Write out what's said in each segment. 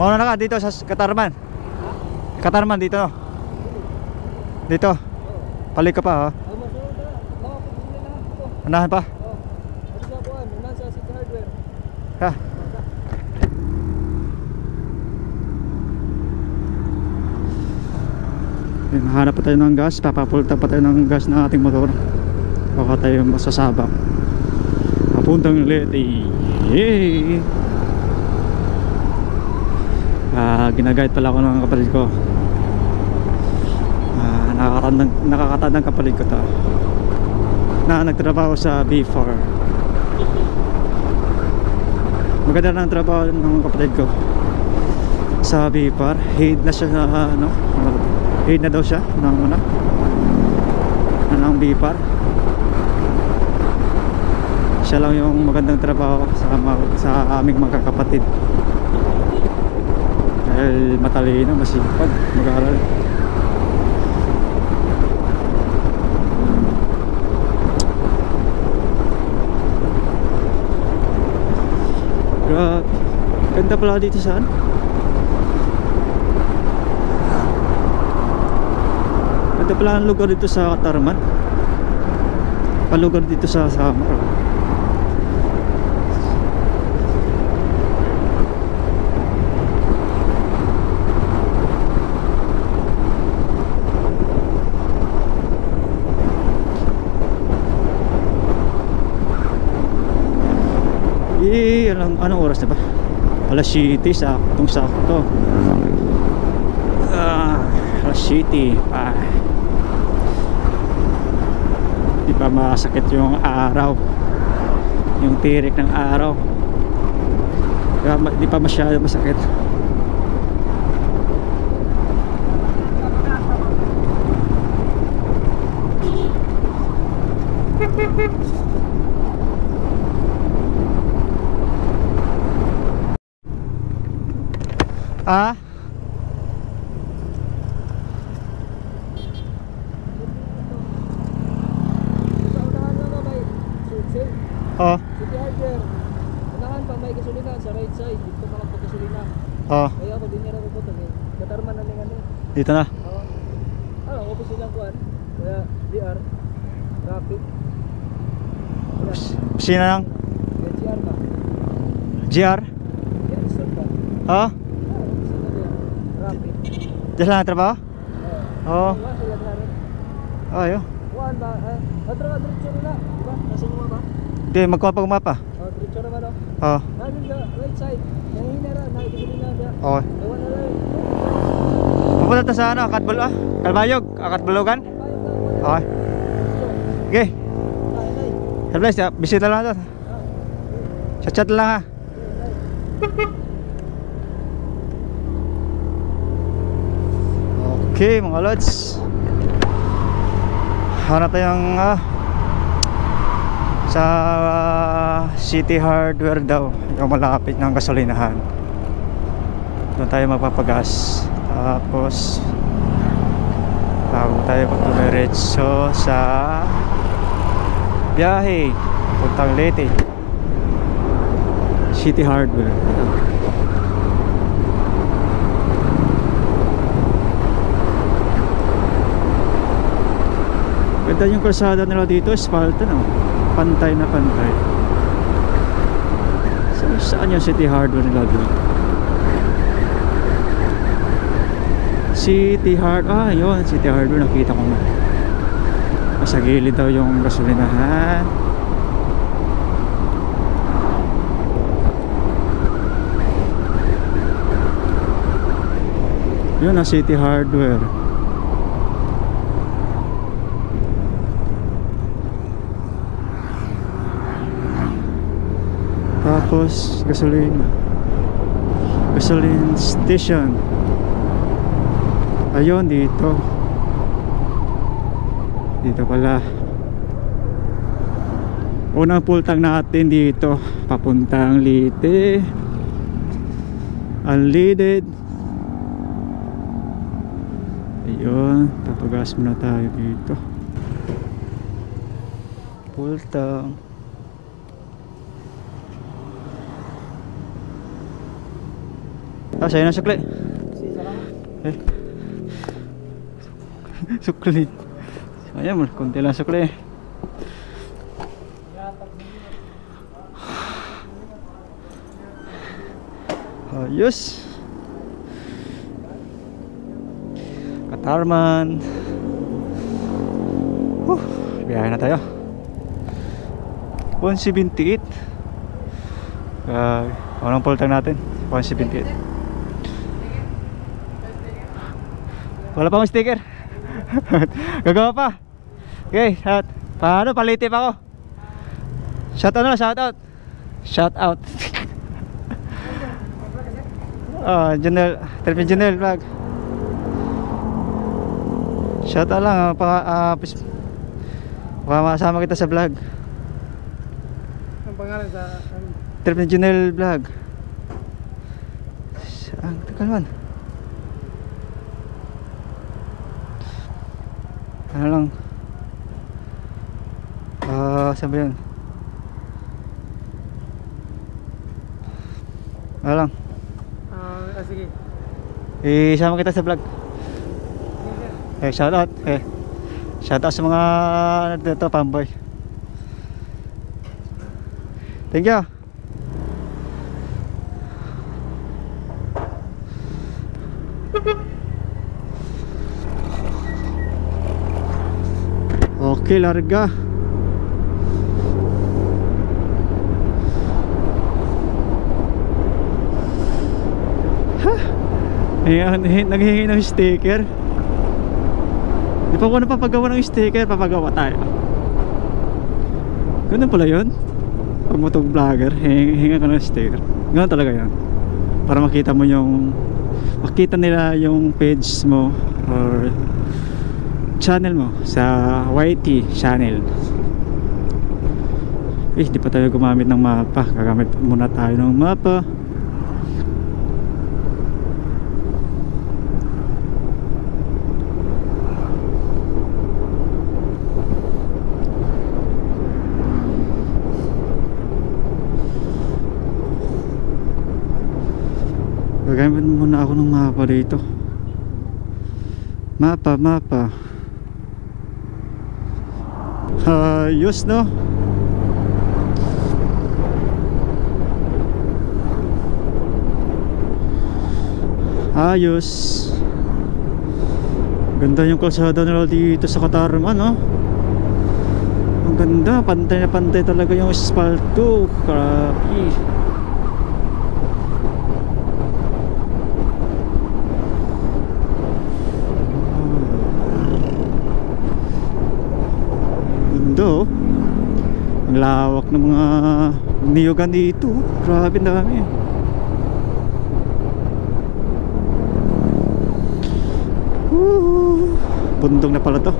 Mauna na ka dito sa Katarman. Katarman dito, no? Dito. Palik ka pa, ha? Unahan pa? Unahan sa City Hardware. Ha? Hanap pa tayo ng gas. Papapulta pa tayo ng gas ng ating motor. Baka tayo masasabak. Papuntang Leyte. Yay! Ginagayad pala ako ng kapatid ko. Nakakatandang kapatid ko to, na nagtrabaho sa B4. Maganda ng trabaho ng kapatid ko sa B4. Head na siya na head na daw siya ng B4. Siya lang yung magandang trabaho sa aming magkakapatid. Dahil matalino, masipag, mag-aaral. Ganda pala dito saan? Ganda pala ang lugar dito sa Katarman. Palugar dito sa Samar. Anong oras na ba? Alas 7, saktong-sakto. Alas 7. Di pa masakit yung araw, yung tirik ng araw. Di pa masyado masakit. Ah? Oh. City Hardware. Unahan pa may gasolina sa right side. Dito ka magpagasolina. Oh. Kaya ako din nila pupunta eh. Katarman na lingan eh. Dito na. Oo. Office nilang kuan. Kaya DR. Traffic. Sino lang? GR ba? GR? Yan, stop ba? Oh? Traffic. Diyan lang ang trabaho? Oo. Oh, yun. Kuan ba? Diretso na. Diba? Nasa inyo ba? Hindi, magkuha pa kumapa. Diretso naman o. Oo. Namin sa right side. Nanginara. Nakikisulina siya. Oo. Ewan na lang. Pupunta ta sa ano, Akatbulo ah? Kalbayog, Akatbulogan? Okay. Okay. God bless, bisita lang ito. Chat-chat lang ha. Okay mga lods, hanap tayong sa City Hardware daw, yung malapit ng gasolinahan. Doon tayo magpapagas. Tapos bago tayo magtumiretso sa biyahe puntang Leyte. City Hardware. Ganda yung kalsada nila dito, asfalto no? Pantay na pantay. So, saan yung City Hardware nila dito? City Hardware, yun, City Hardware, nakita ko na. Sa gilid daw yung gasolinahan. Yun ang City Hardware. Tapos gasoline station. Ayun, dito pala unang pultang natin dito papuntang Leyte. Unleaded. Ayun, papagas muna tayo dito. Pultang. Ah, sa'yo na sukli. Isa lang. Eh. Sukli. Ayan mo, konti lang sukli. Ayos. Katarman. Biyahe na tayo. 178. Anong full tank natin? 178. Wala pa akong sticker. Gagawa pa. Okay, paano? Palitip ako. Shout out. Shout out. General vlog. Shout out lang. Baka makasama kita sa vlog. Ang pangalan sa General vlog. Ang tagal man. Ano lang. Saan ba yun? Ano lang. Sige. Isama kita sa vlog. Shout out. Shout out sa mga dito, pamboy. Thank you. Okay, larga. Naghihingi ng sticker. Di pa ako napapagawa ng sticker. Papagawa tayo. Ganun pala yun. Pag motong vlogger, hinga ka ng sticker. Ganun talaga yan. Para makita mo yung, makita nila yung page mo or channel mo sa YT channel. Di pa tayo gumamit ng mapa. Gagamit muna tayo ng mapa. Gagamit muna ako ng mapa dito. Mapa. Ayos, no? Ayos. Ganda yung kalsada nila dito sa Katarman, no? Ang ganda, pantay na pantay talaga yung asfalto. Grabe. Oh. Ang lawak ng mga niyugan dito. Grabe, dami. Bundong na pala to.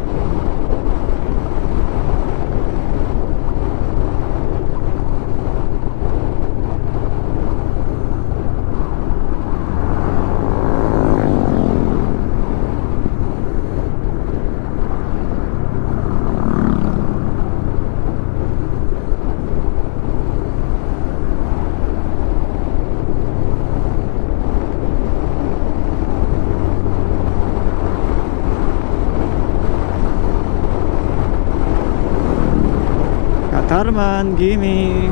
Katarman, gimme.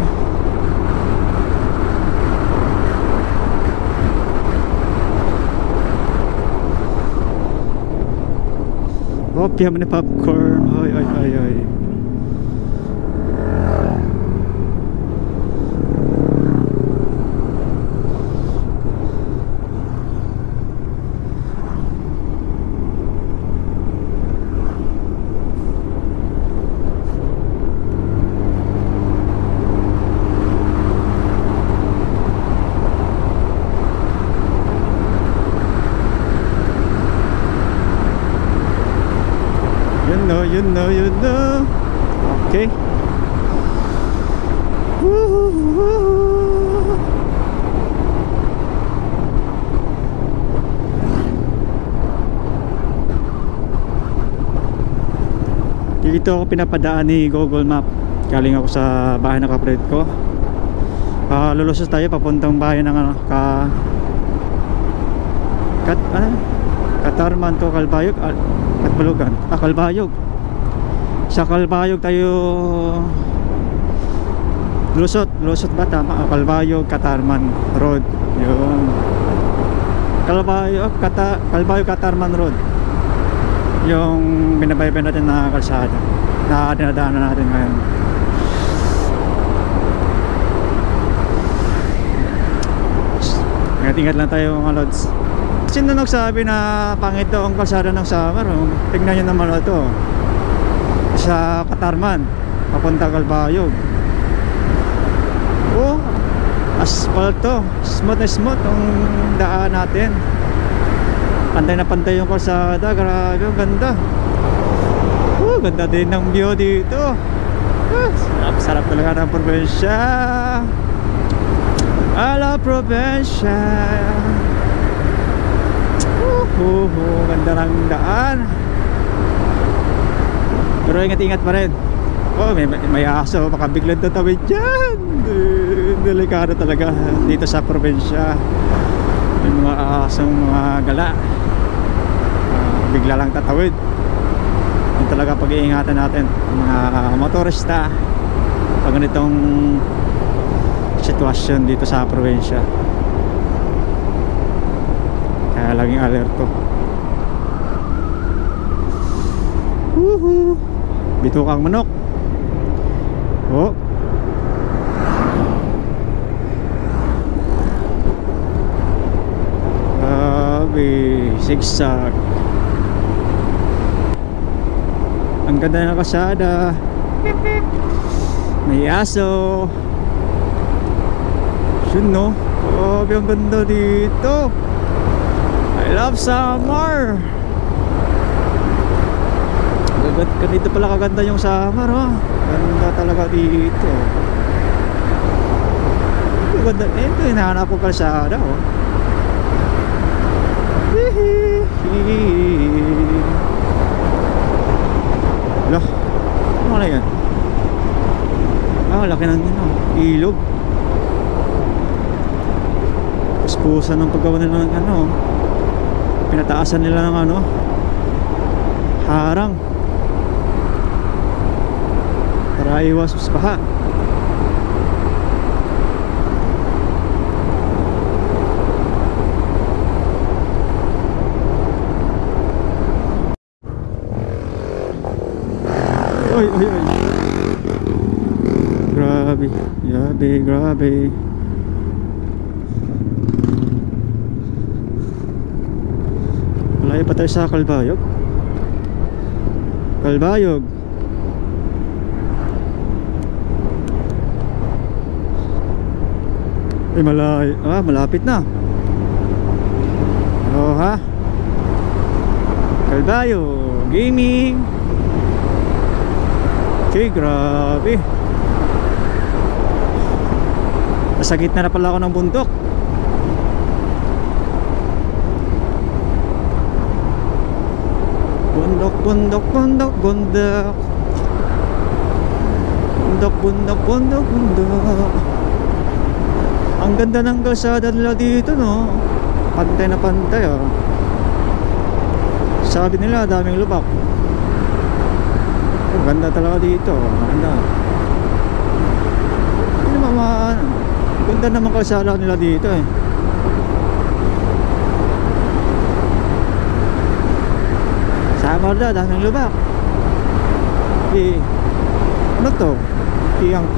Kopya mo ni popcorn. Ay. You know. Okay. Dito ako pinapadaan ni Google Map. Galing ako sa bahay ng kapatid ko. Lulusot tayo papuntang bahay ng Katarman to Calbayog at Bulugan. Calbayog. Sa Calbayog tayo Lusot ba tama? Calbayog Katarman Road. Yun. Calbayog Katarman Road. Yung binabaybay natin na kalsada na dinadaanan natin ngayon. Ingat-ingat lang tayo mga lods. Sino nagsabi na pangit daw ang kalsada ng summer? Tignan nyo naman ito. Sa Katarman papunta Calbayog. Oh, asphalt to. Smooth na smooth ang daan natin. Pantay na pantay yung kalsada. Grabe, ang ganda. Ganda din ng view dito. Sarap talaga ng probinsya. Ala probinsya. Ganda ng daan. Pero ingat-ingat pa rin. Oh, may aso, baka biglang tatawid dyan. Delikado talaga dito sa probinsya. May mga asong mga gala, bigla lang tatawid. Yun talaga pag-iingatan natin mga motorista pag ganitong sitwasyon dito sa probinsya. Kaya laging alerto. Bitukang manok. Oh. Grabe, zigzag. Ang ganda ng kalsada. May aso. Yun no. Grabe, ang ganda dito. I love summer. Ganito pala kaganda yung summer, oh. Ganda talaga dito. Ganda. Ito, hinahanap ko kalsada, oh. Wala. Ano na yan? Laki ng ilog. Puspusan ng paggawa nila ng pinataasan nila ng harang para iwas baha. Oy. Grabe. Malayo pa tayo sa Calbayog. Malayo. Malapit na. Oh ha. Calbayog Gaming. Okay, grabe. Nasa gitna na pala ako ng bundok. Bundok. Ang ganda ng kalsada nila dito, no? Pantay na pantay, oh. Sabi nila daming lubak. Ganda talaga dito. Ganda. Hindi naman ganda naman kalsada nila dito, eh. Sama na, daming lubak. Ano to? Ang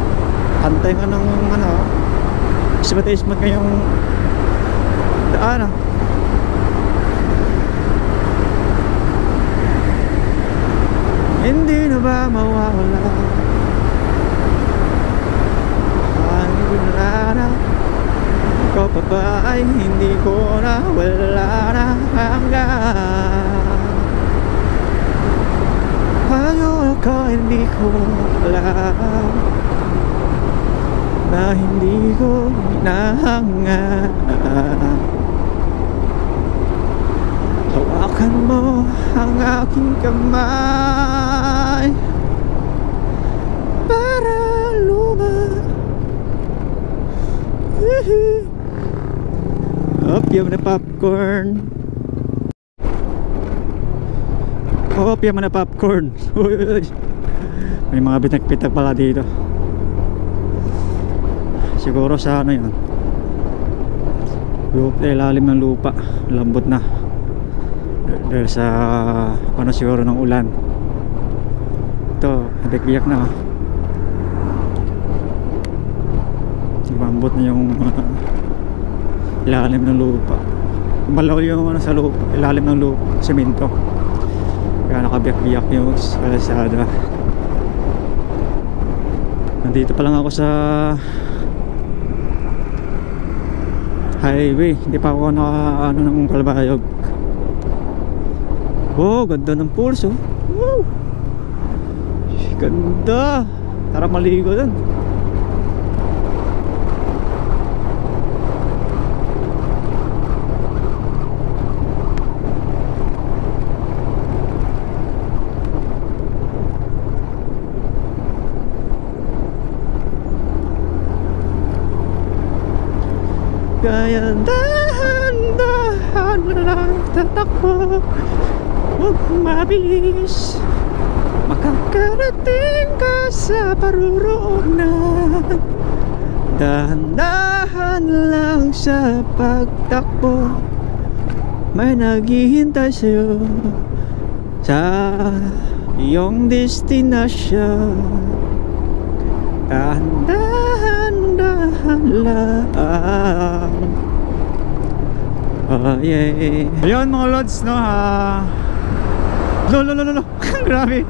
pantay nga ng ismat ngayong daan, ah. Hindi na ba mawawala ang gunara ko pa ba ay hindi ko na wala na hanggang ayaw ko hindi ko alam na hindi ko hinahangad. Hawakan mo ang aking kamay para lumaki. Up yung na popcorn. Kopya man na popcorn. Uy, uy, uy. May mga bitak-bitak pala dito. Siguro sa ano yan, ilalim ng lupa, lambot na dahil sa ano siguro ng ulan. Ito, nabigbiyak na. Lambot na yung ilalim ng lupa. Malaw yung ano sa lupa, ilalim ng lupa, semento. Kaya nakabiyak-biyak yung kalsada. Nandito pa lang ako sa highway, hindi pa ako naka ano ng Calbayog. Oh, ganda ng pools oh. Woo! Ganda. Tara maligo dun. Kaya dahan-dahan lang tatakbo, huwag mabilis, makakarating ka sa paruroonan. Dahan-dahan lang sa pagtakbo, may naghihintay sa'yo sa iyong destinasyon. Dahan-dahan lang. Oh yeah. Ayun mga lods no, lo grabe.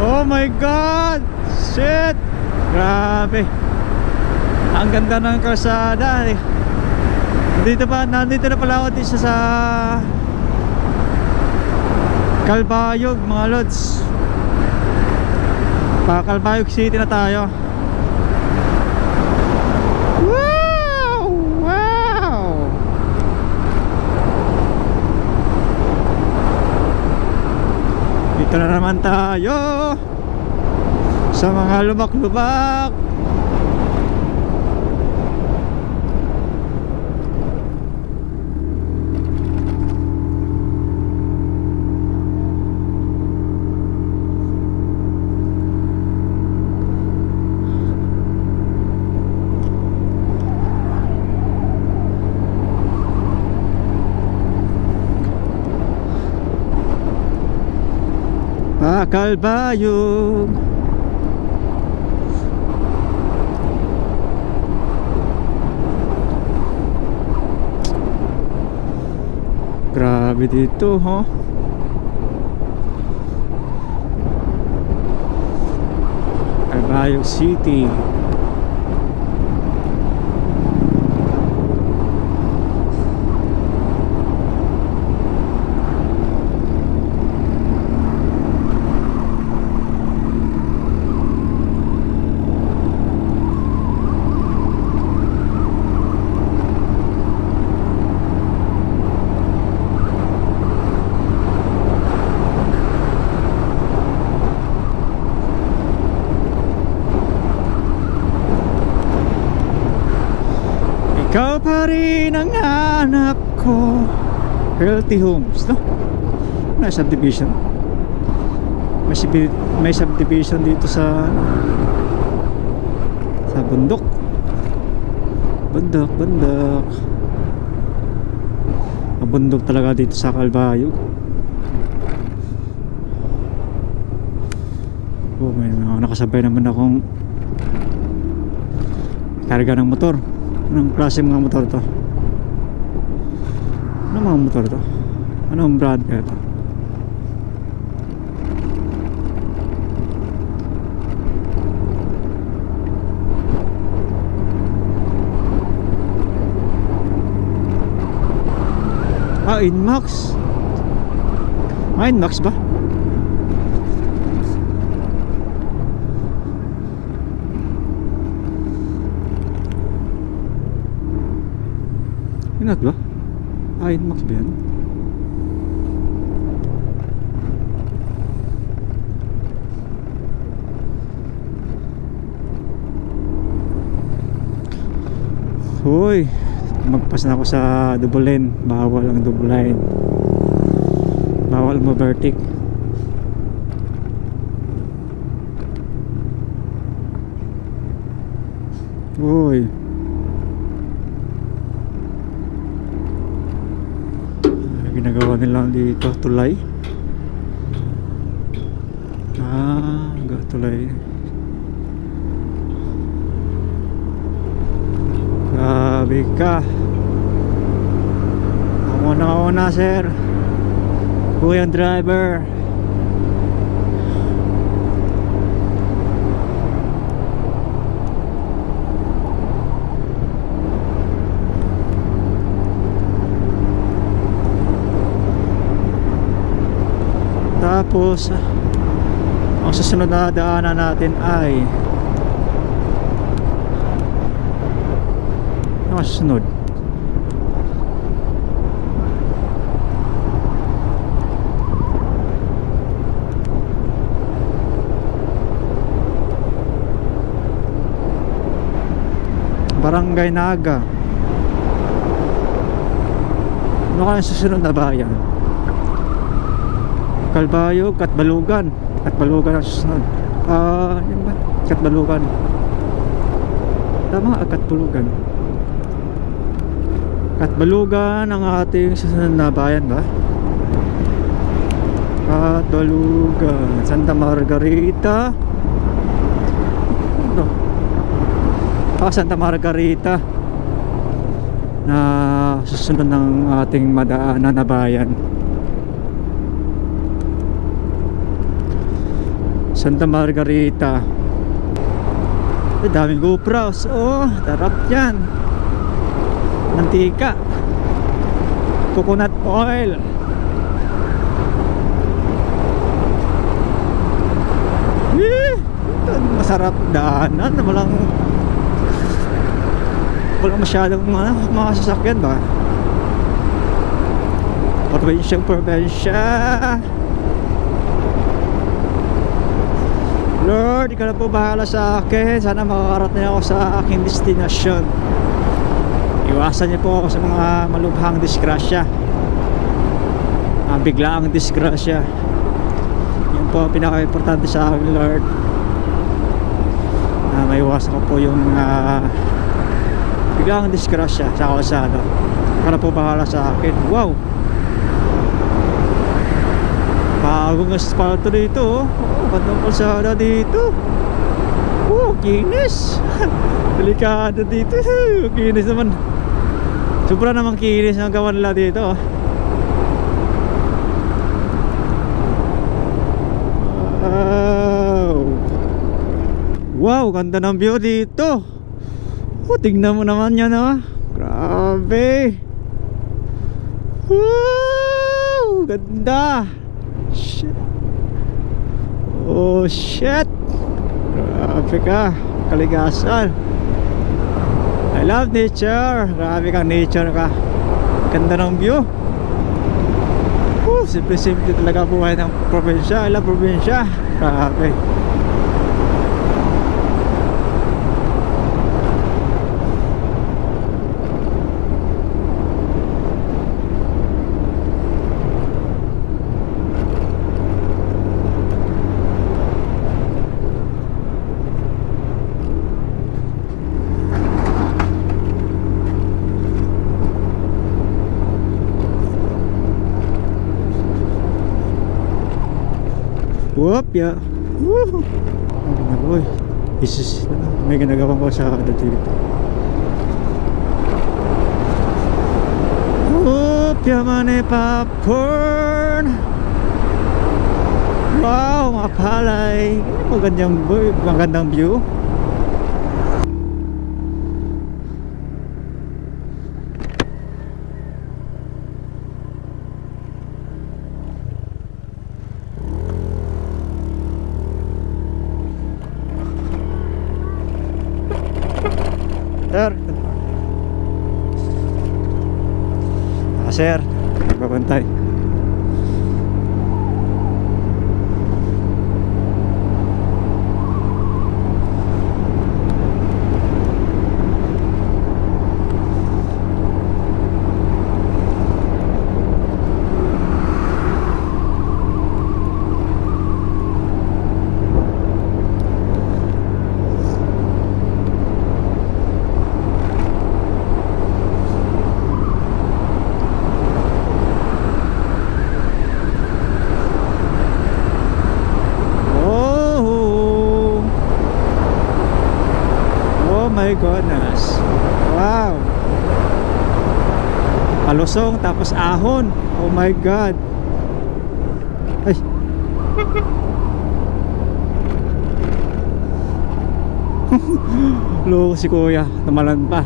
Oh my god, shit, grabe. Ang ganda ng kalsada eh. Nandito na pala ako dito sa Calbayog mga lods. Pa Calbayog City na tayo. Dito na naman tayo sa mga lubak-lubak. Calbayog. Grabe dito, huh? Calbayog City. Ikaw pa rin ang hanap ko. Healthy Homes, no? Na subdivision. May subdivision dito sa bundok. Bundok. Ang bundok talaga dito sa Calbayog. Oh, may nakasabay naman akong karga ng motor. Anong klase mga motor to? Anong mga motor to? Anong brand kaya to? Inmax. Inmax ba? Inat ba? Inmax ba yan? Hoy, magpas na ako sa double lane. Bawal ang double line. bawal ma-vertic. Uy, ginagawa nila dito, tulay. Tulay. Grabe ka. Ako na sir, kuyang driver. Tapos ang susunod na daanan natin ay ang susunod Barangay Naga. Ano kaya ang susunod na bayan? Calbayog, Catbalogan. Catbalogan ang susunod. Yan ba? Catbalogan. Tama, Catbalogan. Catbalogan ang ating susunod na bayan ba? Catbalogan, Santa Margarita. Santa Margarita na susunod ng ating madaanan na bayan. Santa Margarita. Daming GoPros. Oh, tarap yan. Mantika, coconut oil. Masarap daanan. Walang masyadong mga sasakyan ba? Probinsya. Lord, ikaw na po bahala sa akin. Sana makakarating ako sa aking destinasyon. Iwasan niyo po ako sa mga malubhang disgrasya, biglaang disgrasya. Yun po ang pinaka-importante sa akin, Lord. Maiwasan ko po yung biglang disgrasya sa kalsada. Para po bahala sa akin. Wow, bagong asfalto dito. Gandang kalsada dito. Kinis. Delikado dito. Kinis naman. Sobra namang kinis ang gawa nila dito. Wow, ganda ng view dito. Tingnan mo naman yan, grabe. Wow, ganda. Shit. Oh shit. Grabe ka, kaligasan. I love nature. Grabe kang nature ka. Ganda ng view. Simple talaga buhay ng probinsya. I love probinsya. Grabe. Whoop, yeah. Woohoo. Boy, may ginagawang ko sa dito. Whoop, yamane popcorn. Wow, mga palay. Magandang view. Sir, nagbabantay. my goodness. Wow. Palusong tapos ahon. Oh my god. Ay. Loko si kuya, namalan pa.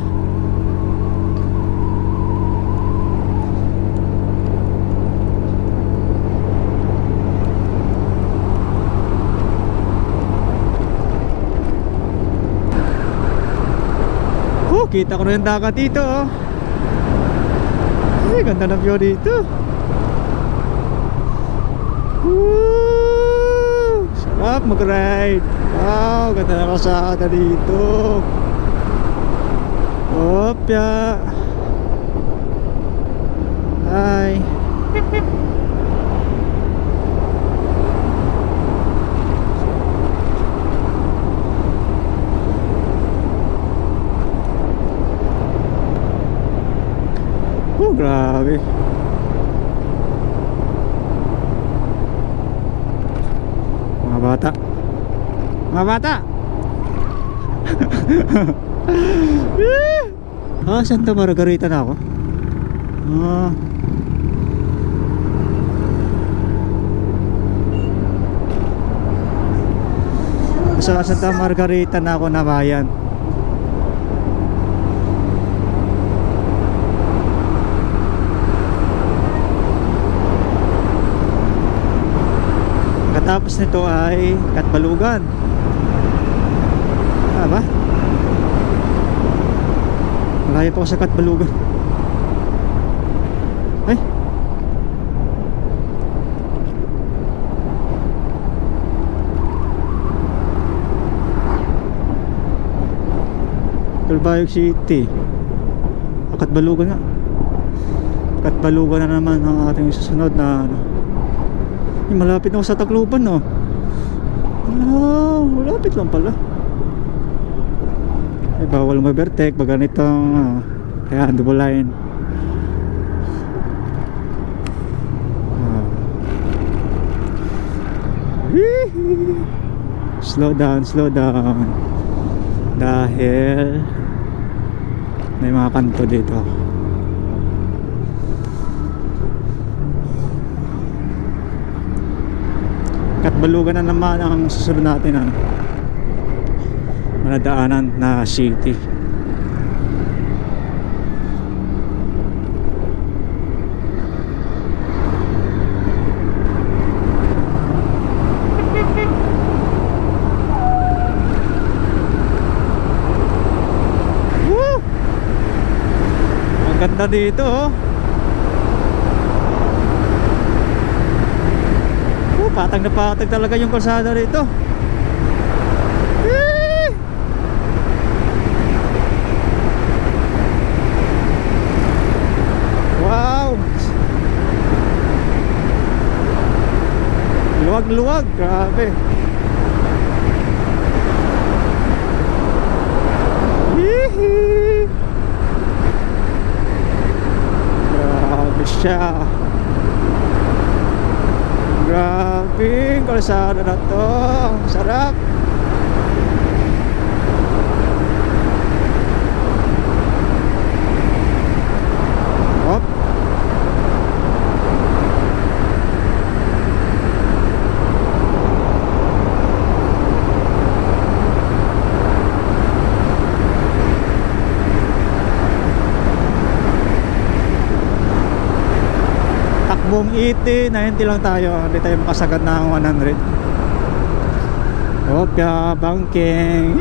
Kita ko na yung dagat dito, oh. Ay, ganda na view dito. Woo! Sarap mag-ride. Wow, ganda na kasada dito. Opya. Hi. Oh, grabe. Mga bata. Mga bata. Ah, Santa Margarita na ako. Ah. Sa Santa Margarita na ako na bayan. Tapos nito ay Katbalugan. Ba? Malayo pa ako sa Katbalugan. Ay. Calbayog City. Katbalugan nga. Katbalugan na naman ang ating susunod na ano. Malapit na ako sa Tacloban, no? Ah, malapit lang pala. Ay, bawal mag-overtake pag ganitong kaya double line. Slow down, slow down. Dahil may mga kanto dito. Katbalugan na naman ang susunod natin ang manadaanan na city. Woo! Ang ganda dito, oh. Patag na patag talaga yung kalsada rito. Wow. Luwag-luwag, grabe. Grabe siya. Grabe, kalsada na to. Sarap. Hop. Takbong 80, 90 lang tayo. Hindi tayo makasagad ng 100. Opya, banking.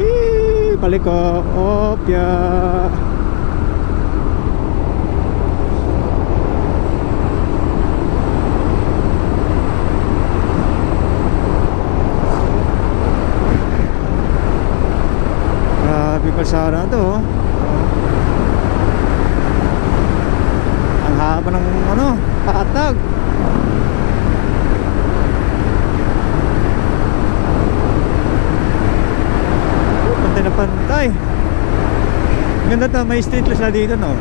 Balik ko. Opya. Grabe kalsada na to. Ang haba ng ano, patag. Pantay na pantay. Ganda to, may street light na dito, no?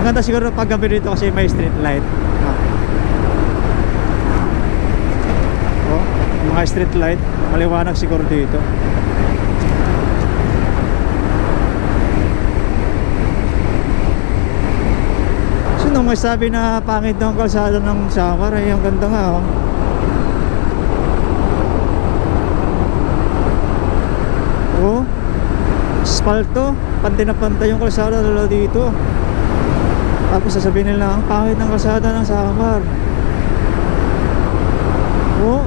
Maganda siguro pag gabi dito kasi may street light. Oh, mga street light, maliwanag siguro dito. Nung may sabi na pangit daw ang kalsada ng Samar, eh, ang ganda nga oh. Oh, asfalto, pantay na pantay yung kalsada lalo dito. Tapos sasabihin nila ang pangit ng kalsada ng Samar. Oh,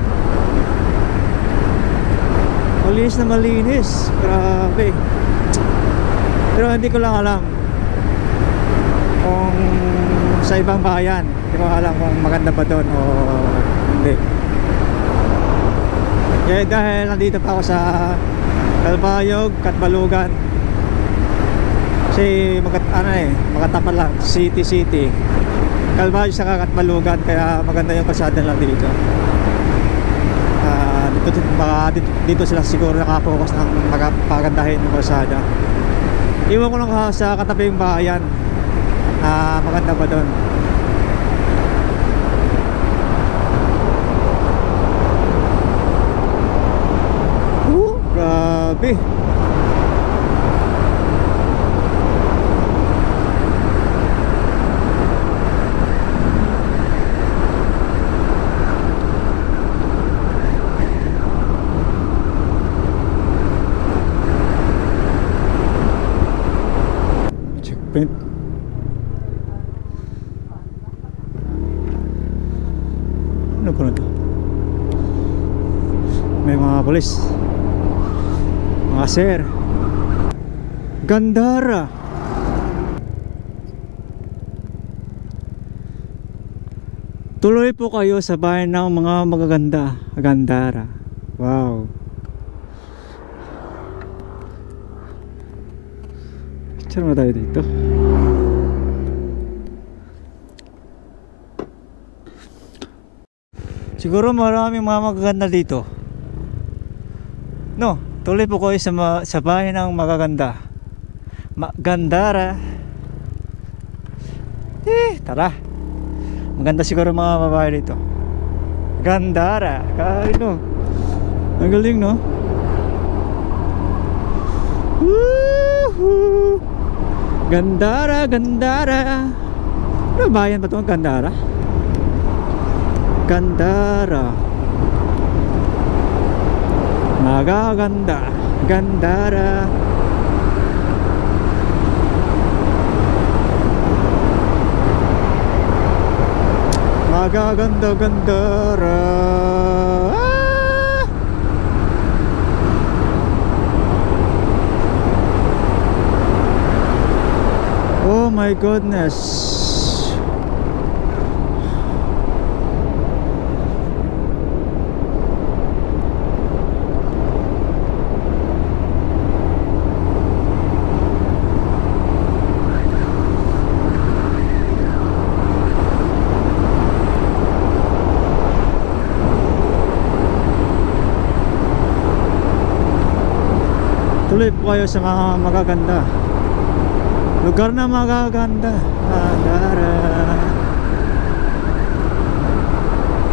malinis na malinis, grabe. Pero hindi ko lang alam kung sa ibang bayan, hindi ko alam kung maganda pa doon o hindi. Kaya dahil nandito pa ako sa Calbayog, Catbalogan, kasi magkatapat lang, city Calbayog sa Catbalogan, kaya maganda yung kalsada lang dito. Dito sila siguro nakapokus ng pagandahin yung kalsada. Iwan ko lang sa katabing bayan na maganda pa doon. Grabe. Checkpoint. Ano ko na to? May mga polis, mga sir. Gandara. Tuloy po kayo sa bayan ng mga magaganda. Gandara. Wow. Picture mo tayo dito. Siguro maraming mga magaganda dito. No, tuloy po kayo sa bayan ng magaganda. Gandara. Tara. Maganda siguro mga babae dito. Gandara. No. Ang galing, no? Woohoo! Gandara, Gandara. Ano bayan ba ito ang Gandara? Gandara. Magaganda. Gandara. Magaganda, Gandara. Oh my goodness. Tuloy po kayo sa mga magaganda lugar na magaganda. Gandara.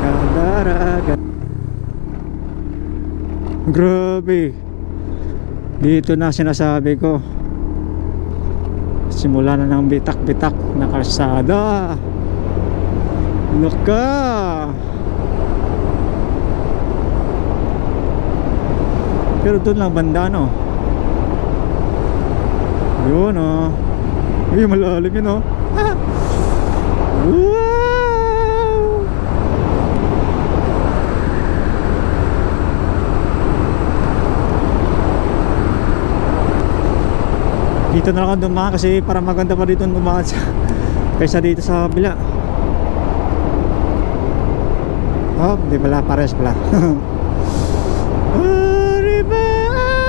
Gandara. Grabe. Dito na sinasabi ko, simula na ng bitak-bitak na kalsada. Loka. Pero doon lang banda, no? Yun, oh. Ay, malalim yun, oh. Wow! Dito na lang ako dumaan kasi para maganda pa dito dumaan kaysa dito sa kabila. Oh, di pala, pares pala. Arriba,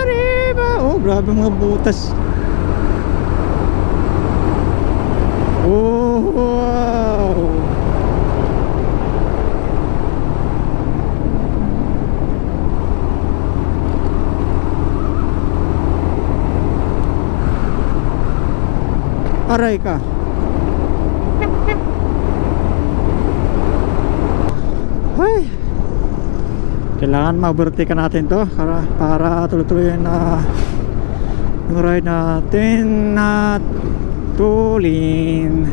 arriba. Oh, grabe mga butas. Oh, wow. Aray ka. Ay, kailangan mabertikan natin to para tuloy-tuloy na yung ride natin at tulin.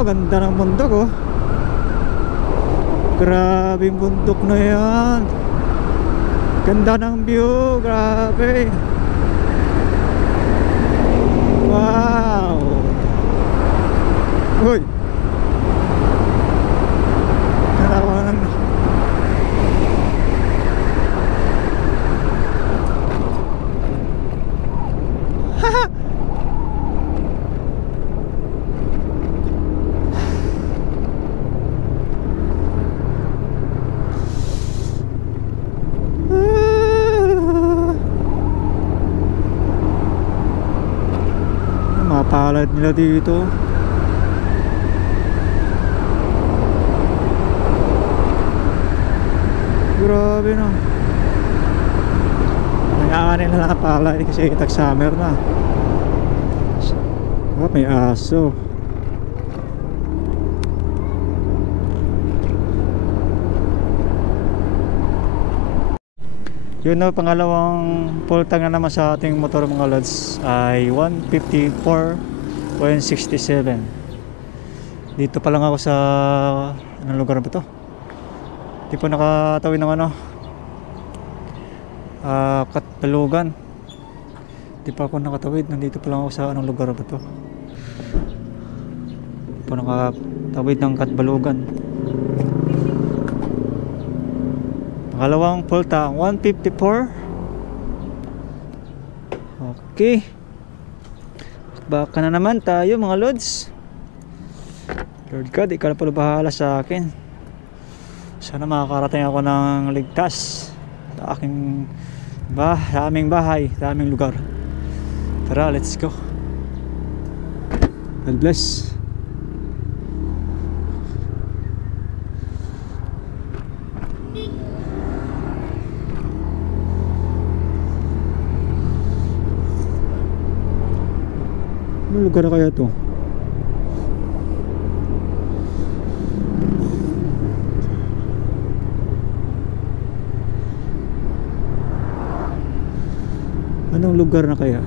oh, ganda ng bundok oh. Grabe yung bundok na yan. Ganda ng view, grabe. Wow. Uy. Narawa lang. Haha. Mga palad nila dito. Grabe no. Nangyakanin na lang palad kasi tag summer na. Oh, may aso. Yun na, pangalawang full tank na naman sa ating motor mga lods ay 154.67. Dito pa lang ako sa anong lugar ba to? Di pa nakatawid ng ano Katbalugan. Di pa ako nakatawid, nandito pa lang ako sa anong lugar ba to? Di pa nakatawid ng Katbalugan. Pangalawang full tank 154. Okay, baka na naman tayo mga lods. Lord God, ikaw na pala bahala sa akin. Sana makakarating ako ng ligtas sa aking sa aming bahay, sa aming lugar. Tara, let's go. God bless. Anong lugar na kaya to? Anong lugar na kaya?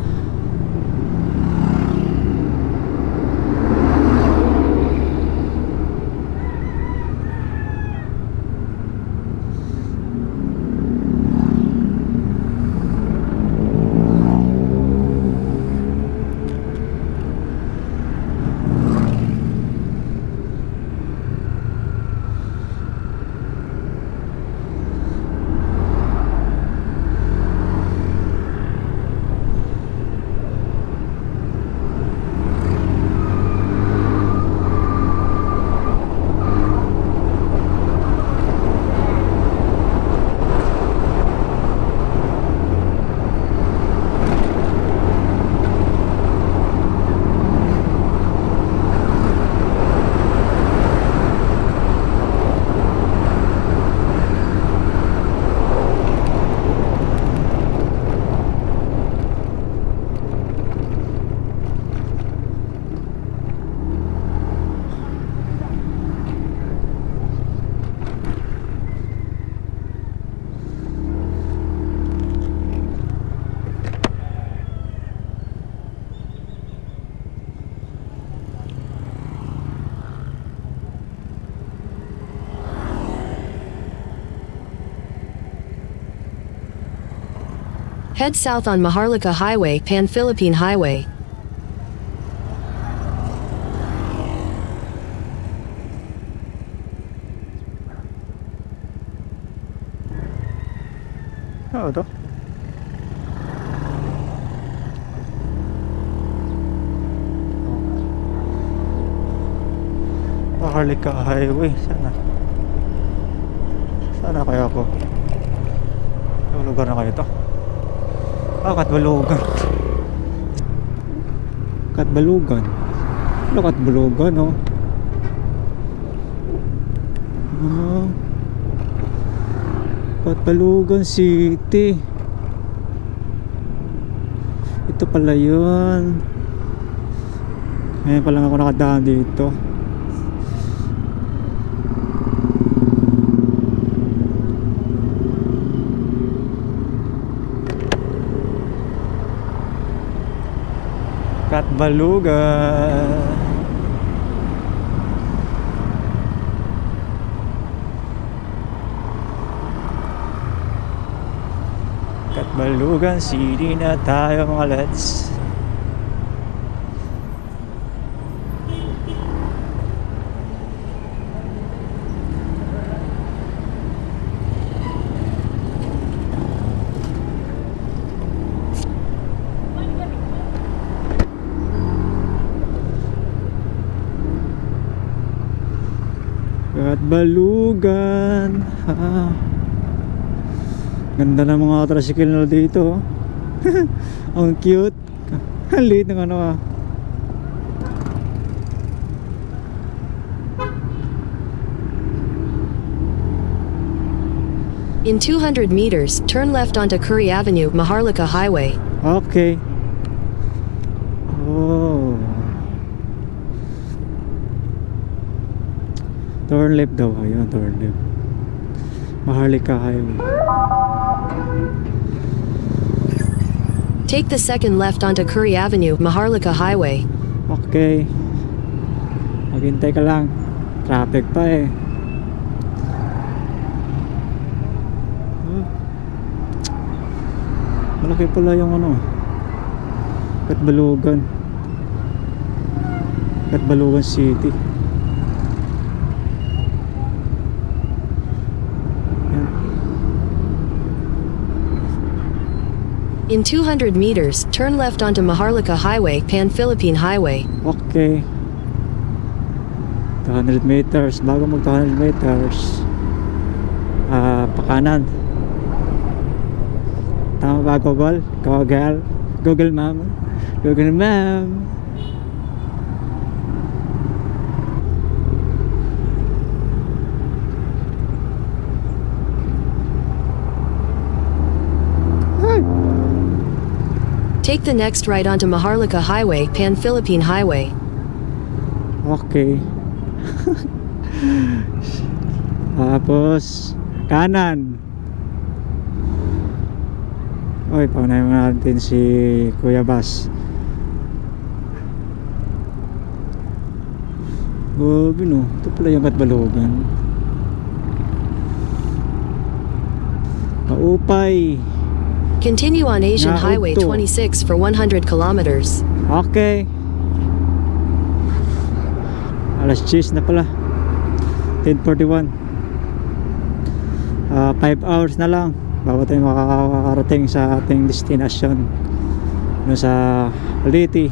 Head south on Maharlika Highway, Pan-Philippine Highway. Ano to? Maharlika Highway. Sana kaya ako? Anong lugar na kayo to? Katbalugan. Katbalugan. Ano Katbalugan, oh? Katbalugan City. Ito pala yun. Ngayon pa lang ako nakadaan dito. Katbalugan. Katbalogan City na tayo mga lads. Katbalogan. Ganda ng mga tricycle na dito. Ang cute. Ang liit ng ano ah. In 200 meters, turn left onto Curry Avenue, Maharlika Highway. Okay. Oh. Turn left daw. Ayun, turn left. Maharlika Highway. Take the second left onto Curry Avenue, Maharlika Highway. Okay. Maghintay ka lang. Traffic pa eh. Malaki pala yung ano. Katbalogan. Katbalogan City. In 200 meters, turn left onto Maharlika Highway, Pan-Philippine Highway. Okay. 200 meters. Bago mag 200 meters. Pakanan. Tama ba Google? Google? Google ma'am? Google ma'am? Take the next right onto Maharlika Highway, Pan-Philippine Highway. Okay. Tapos kanan. Oy, paunahin mo natin si Kuya Bas. Grabe no. Ito pala yung Katbalogan. Maupay. Continue on Asian Nauto. Highway 26 for 100 kilometers. Okay. Alas 10 na pala. 10:41. 5 hours na lang bago tayo makakarating sa ating destination no, sa Leyte.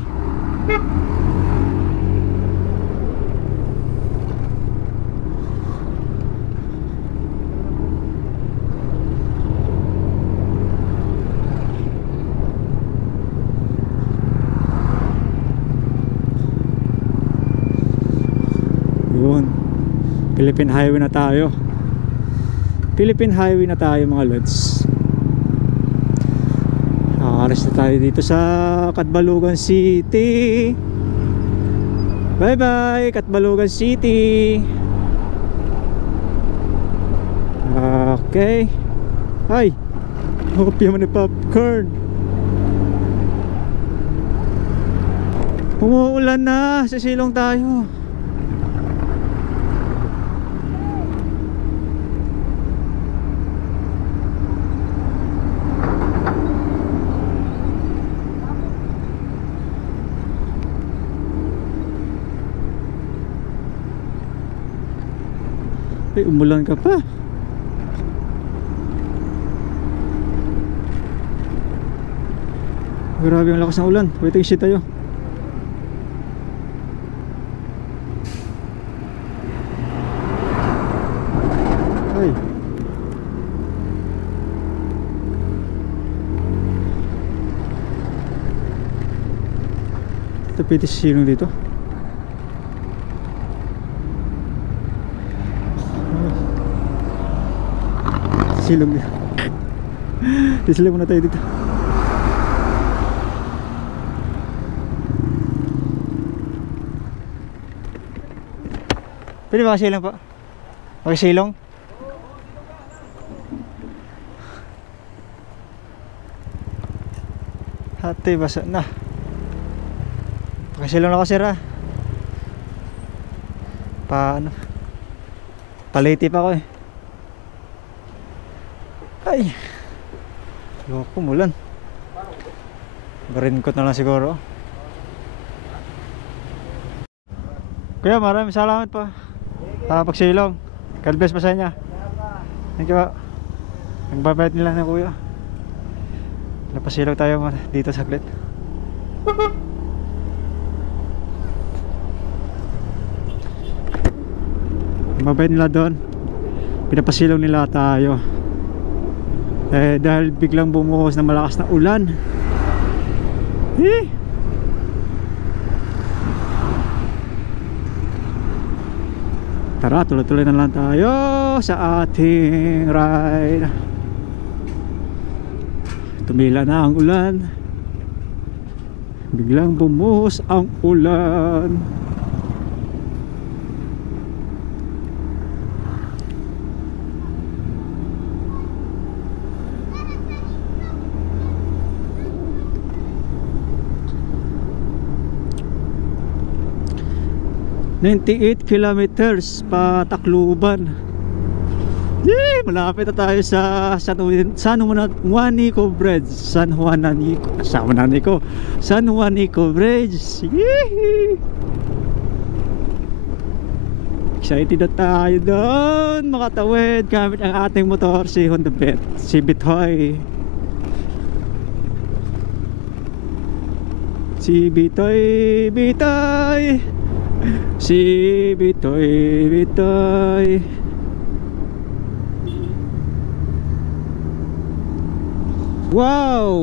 Yun, Philippine Highway na tayo. Philippine Highway na tayo mga lods. Aras na tayo dito sa Katbalogan City. Bye bye Katbalogan City. Okay. Ay, makapya mo na popcorn. Umuulan na, sisilong tayo. Ay, umulan ka pa. Grabe ang lakas ng ulan. Waiting shit tayo. Ay. Ito pitis silong dito. Silong dito. Silong muna tayo dito. Pwede ba silong po? Silong? Hati basa na. Silong na ako sir ha. Paano? Paliti pa ako eh. Ay. Loko, mulan. Raincoat na lang siguro. Kuya, maraming salamat po. Pagsilong. God bless pa sa inyo. Thank you po. Nagbabayad nila na kuya. Napasilong tayo dito saglit. Nagbabayad nila doon. Pinapasilong nila tayo. Dahil biglang bumuhos na malakas na ulan. Tara, tuloy-tuloy na lang tayo sa ating ride. Tumila na ang ulan. Biglang bumuhos ang ulan. ...98 kilometers pa Tacloban. Yay! Malapit na tayo sa San Juanico Bridge. San Juanico Bridge. Yee! Excited na tayo doon makatawid gamit ang ating motor, si Honda Beat, si Bitoy. Si Bitoy, Bitoy. Si Bitoy, Bitoy. Wow!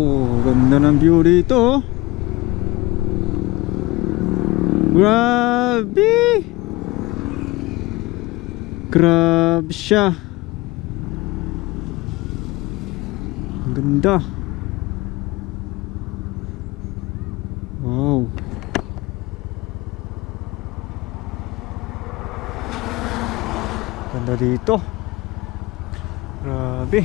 Ganda ng view dito. Grabe! Grabe siya. Ang ganda. Wow. Ganda dito. Grabe.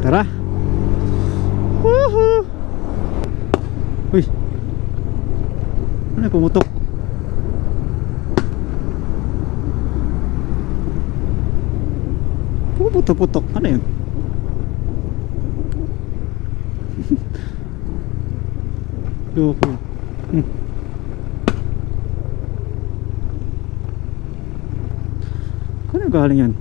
Tara. Woohoo. Uy. Ano pumutok? Pumutok-putok. Ano yun? Loko. Kano galing yan?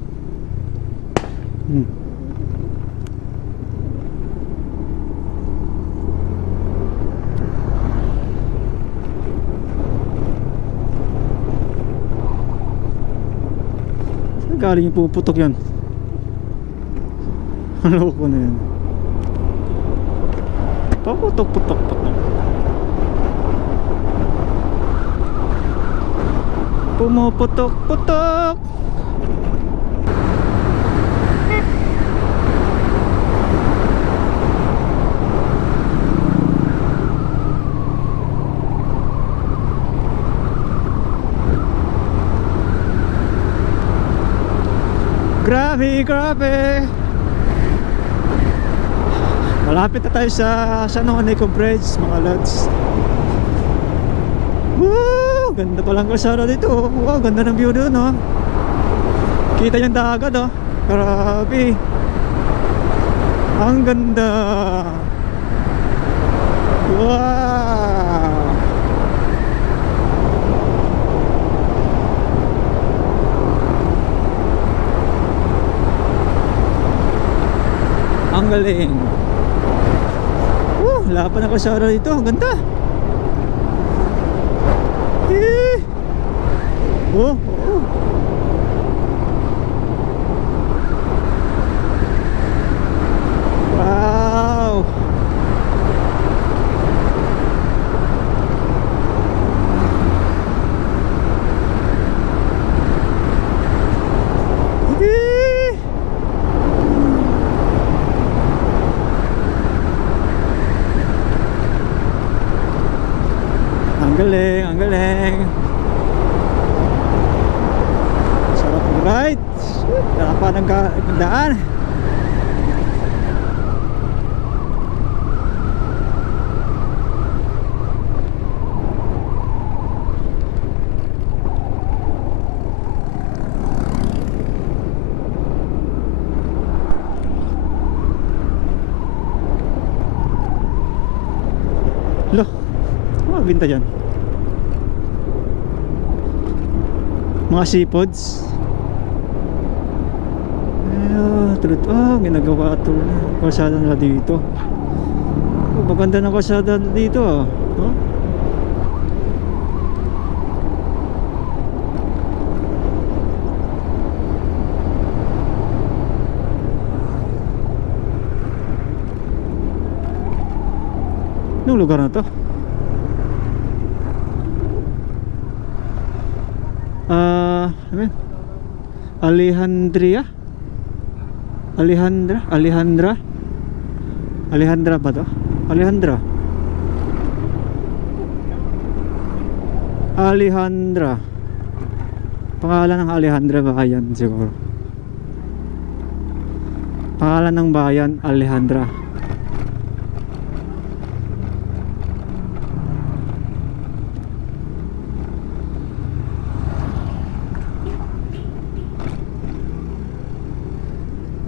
Saan galing yung puputok yan? Loko na yan. Paputok-putok-putok. Pumuputok-putok. Grabe, grabe. Malapit na tayo sa San Juanico Bridge, mga lads. Woo! Ganda palang kalsada dito. Wow, ganda ng view doon, oh. Kita yung dagat, oh. Grabe. Ang ganda. Wow. Ang galing. Wala pa na kalsada dito. Ang ganda. Oh, oh. Wow. Ang galing, ang galing. Sarap mag-ride. Nakapan ang daan. binta dyan? Mga seafoods. Tulad, ginagawa ito na kalsada nila dito. Maganda na kalsada dito ah. Anong lugar na to? Alejandra ba to? Alejandra. Pangalan ng Alejandra bayan siguro. Pangalan ng bayan Alejandra.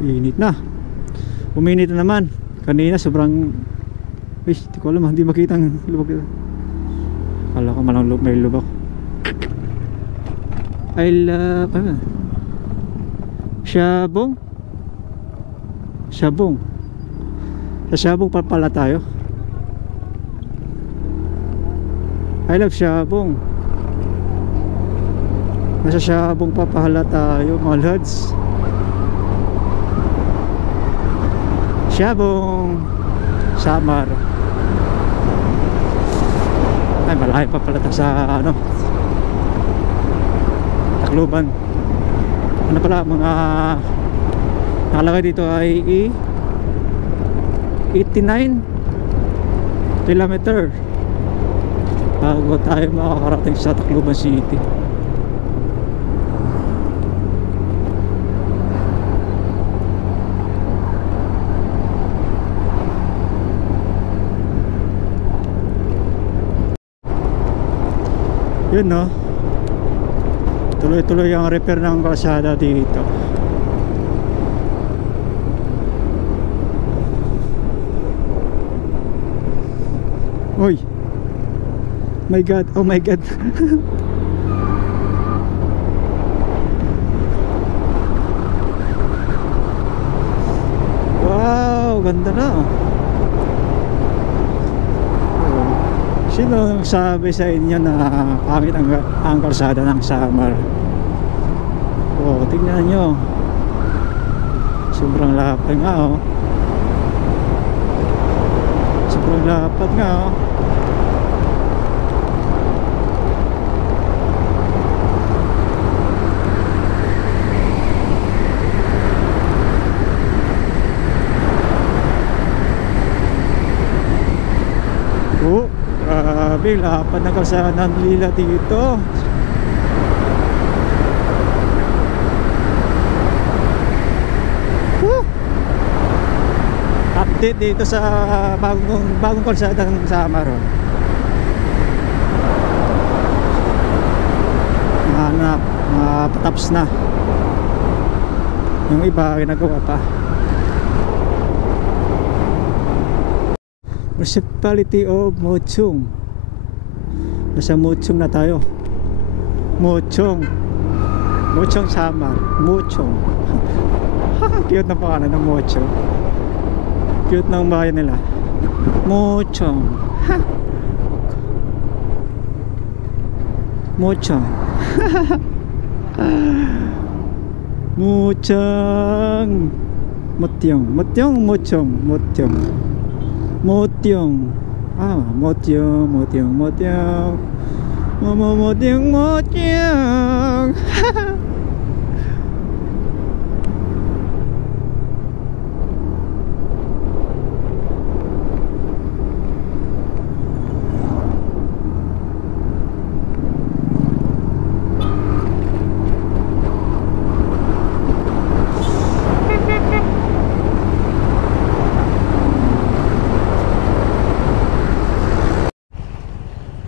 Init na. Uminit na naman. Kanina sobrang di ko alam, hindi makita ang lubog. Kala ko malang may lubog. I love Shabong. Sa Shabong pa pala tayo. I love Shabong. Nasa Shabong pa pala tayo mga lads. Shabong Samar. Ay, malayo pa pala sa ano, Tacloban. Ano pala, mga nakalagay dito ay 89 kilometer bago tayo makakarating sa Tacloban City. Yun no, tuloy-tuloy ang repair ng kalsada dito. Oy, my god, oh my god. Wow, ganda na. Sino nagsabi sa inyo na pangit ang kalsada ng Samar? Oh, tingnan nyo. Sobrang lapad nga oh. Sobrang lapad nga oh. Oh, grabe, lapad na kalsada nila dito. Update dito sa bagong kalsada ng Samar. Patapos na. Yung iba ginagawa pa. Municipality of Mochong. Nasa Mochong na tayo. Mochong Samar. Mochong. Cute na pangalan ng Mochong. Cute ng bayan nila. Mochong. Mochong. Mochong. Motyong. Ah, Motyong.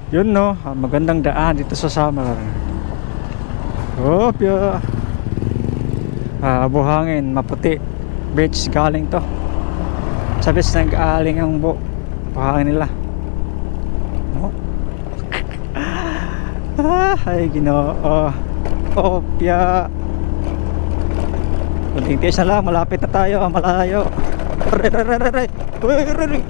Yun no, magandang daan dito sa Samar. Oh, pyo. Buhangin, maputi. Beach galing to. Sa beach nang galing ang buhangin nila. Oh. Ay, Ginoo. Opya. Kunting tiis na lang, malapit na tayo, malayo. Aray, aray, aray, aray. Uy, aray, aray.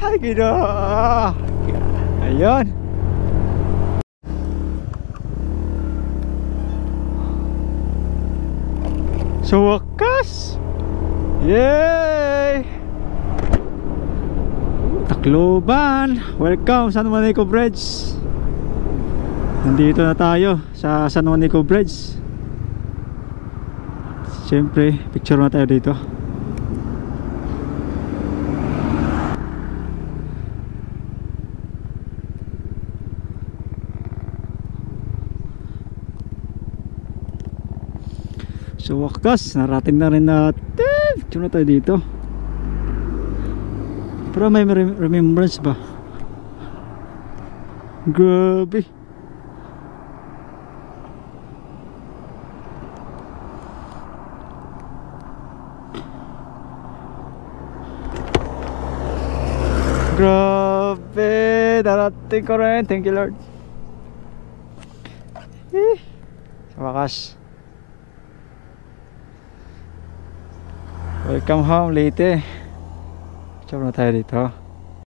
Ay, Ginoo. Ayun. Sa wakas. Yay! Tacloban. Welcome San Juanico Bridge. Nandito na tayo sa San Juanico Bridge. Siyempre, picture na tayo dito. So wakas, narating na rin natin. Picture na tayo dito. Pero may remembrance ba? Grabe. Grabe, narating ko rin. Thank you Lord. Sa wakas. Welcome home Leyte. Picture na tayo dito.